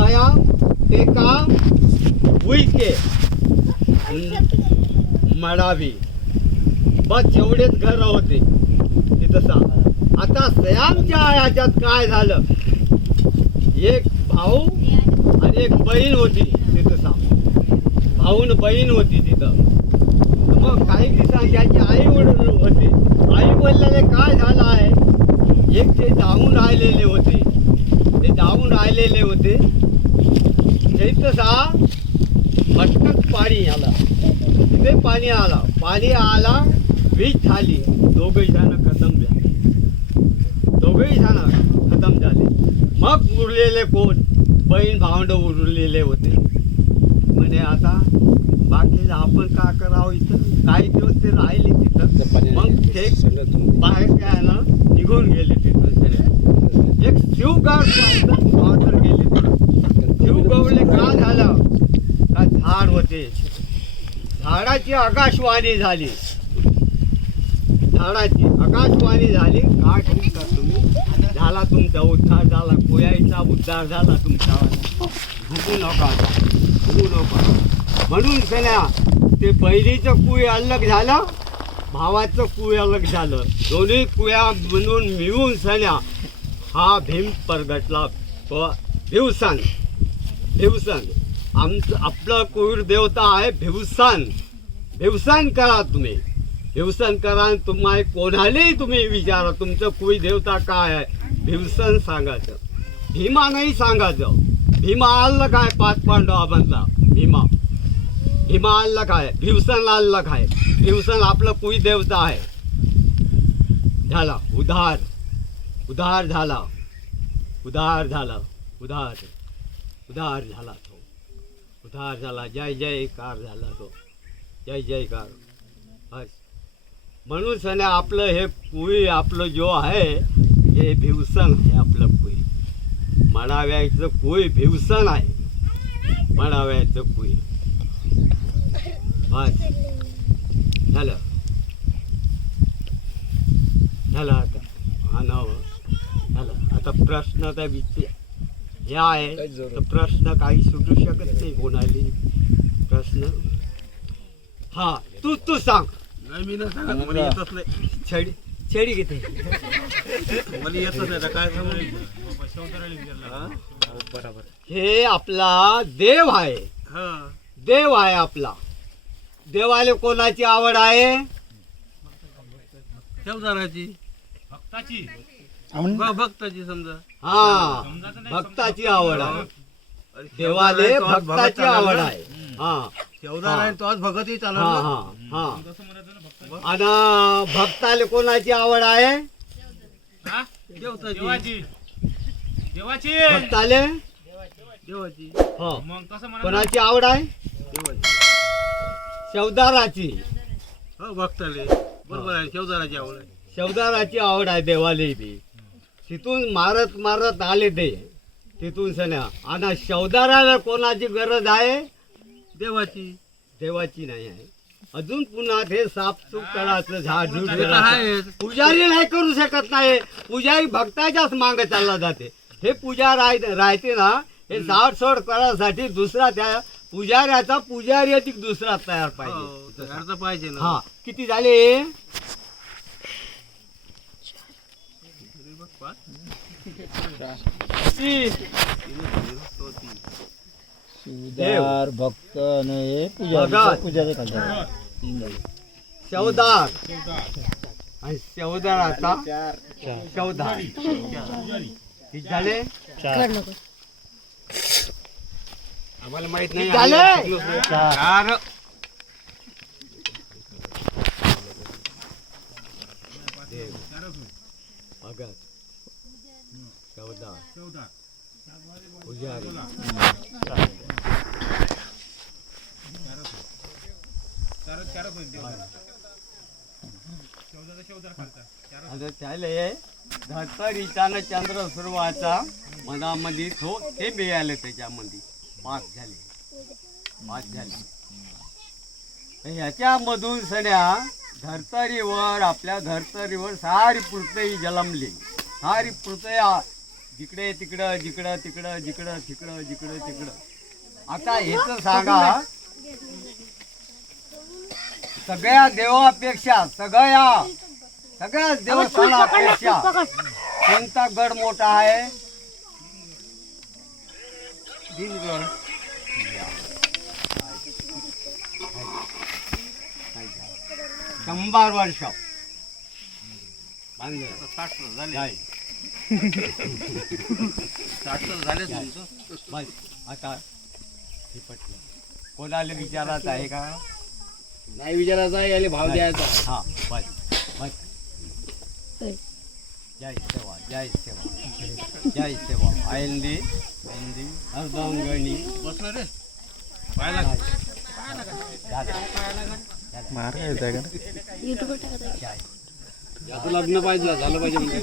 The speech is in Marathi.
खाया ते का उईके मडावी बस एवढेच घर होते तिथं. आता सयांच्या ह्याच्यात काय झालं, एक भाऊ आणि एक बहीण होती तिथं. भाऊ न बहीण होती तिथं. मग काही दिवसांनी त्याची आई वडील होते. आई वडिलांना काय झालं आहे, एक ते जाऊन राहिलेले होते. ते जाऊन राहिलेले होते तसा भटकत पाणी आला. तिथे पाणी आला वीज झाली. दोघही जण खतम झाले. मग उरलेले कोण, बहीण भावंड उरलेले होते. म्हणे आता बाकी आपण का करावं, इथं काही दिवस ते राहिले तिथं. मग ते बाहेर त्याला निघून गेले तिथं. एक शिवगाव तर गेले. शिवगावले का झालं का झाड होते, झाडाची आकाशवाणी झाली. झाडाची आकाशवाणी झाली. काय ठेवता तुम्ही, झाला तुमचा उद्धार झाला, कोयाचा उद्धार झाला तुमचा. भुगू नका म्हणून सण्या ते बहिणीचं कुय अलग झालं, भावाचं कुय अलग झालं. दोन्ही कुया म्हणून मिळून सण्या हा भीम प्रगटला. भिवसन आमचं आपलं कुळ देवता आहे भिवसन. भिवसन करा तुम्ही, भिवसन करा. तुम्हाला कोणालाही तुम्ही विचारा तुमचं कुळ देवता काय आहे, भिवसन सांगायचं. भीमा नाही सांगायचं. भीमा आलं काय, 5 पांडवांमधला भीमा आलं काय, भिवसन आलं काय. भिवसन आपलं कुळ देवता आहे. झाला उद्धार झाला. जय जयकार झाला तो. जय जयकार. बस म्हणून सण्या आपलं हे कुळी आपलं जो आहे हे भिवसन आहे. आपलं कुळी मडाव्याचं कुळी भिवसन आहे. मडाव्याचं कुळी. बस झालं आता. हा नाव झालं. आता प्रश्न तर हे आहे तर प्रश्न काही सुटू शकत नाही कोणाला. प्रश्न हा तू सांग. मी ना सांगत, मला येतच नाही. छेडी किती मला येतच नाही. काय बरोबर. हे आपला देव आहे. देव आहे आपला. देवाला कोणाची आवड आहे, शेवदाराची भक्ताची समजा. हा भक्ताची आवड आहे. देवाले भक्ताची आवड आहे. हा शेवदार आहे तोच भगतही हा चालवला. हा हा. आणि भक्ताले कोणाची आवड आहे, देवाची भक्ताले देवाची हो कोणाची आवड आहे, शेवदाराची. हो भक्ताले बरोबर आहे. शेवदाराची आवड आहे. शेवदाराची आवड आहे देवाले बी. तिथून मारत आले ते तिथून सण्या. आणि शेवदाराला कोणाची गरज आहे, देवाची नाही आहे. अजून पुन्हा ते साफसूफ करायचं, झाडझूड करायचं. पुजारी नाही करू शकत नाही. पुजारी भक्ताच्याच मागे चालला जाते. हे पूजा राहते ना, हे झाडसोड करायसाठी दुसरा त्या पुजाऱ्याचा पुजारी अधिक दुसरा तयार पाहिजे. पाहिजे ना. हा किती झाले, शिवदार भक्त आणि पुजारी करतात. शेवदार आणि शेवदाराचा शेवदार किती झाले, आम्हाला माहित नाही झाले. 4 भगत शेवदार पुजारी. आता त्याले धर्तरीचा न चंद्र सुरवाचा मनामध्ये ते मिळाले. त्याच्यामध्ये 5 झाले. ह्याच्यामधून सण्या धर्तरीवर आपल्या धर्तरीवर सारी पृथ्वी जलमली. सारी पृथ्वी जिकडे तिकडं जिकडं तिकडं जिकडं तिकडं जिकडं तिकडं. आता हेच सांगा, सगळ्या देवापेक्षा सगळ्या देवस्थानापेक्षा कोणता गड मोठा आहे? दिनगड. 100 वर्ष बांधलं. 60 झाले. नाही. 60 झाले तुमचं. बस आता हे पटलं. कोणाला विचारायचं आहे का? नाही विचारायचा याले भाव द्यायचा. हा बस बस. जय सेवा जय सेवा जय सेवा. आयंदी अर्धांगणी बसलं रे पाहायला. याचं लग्न पाहिजे झालं पाहिजे म्हणजे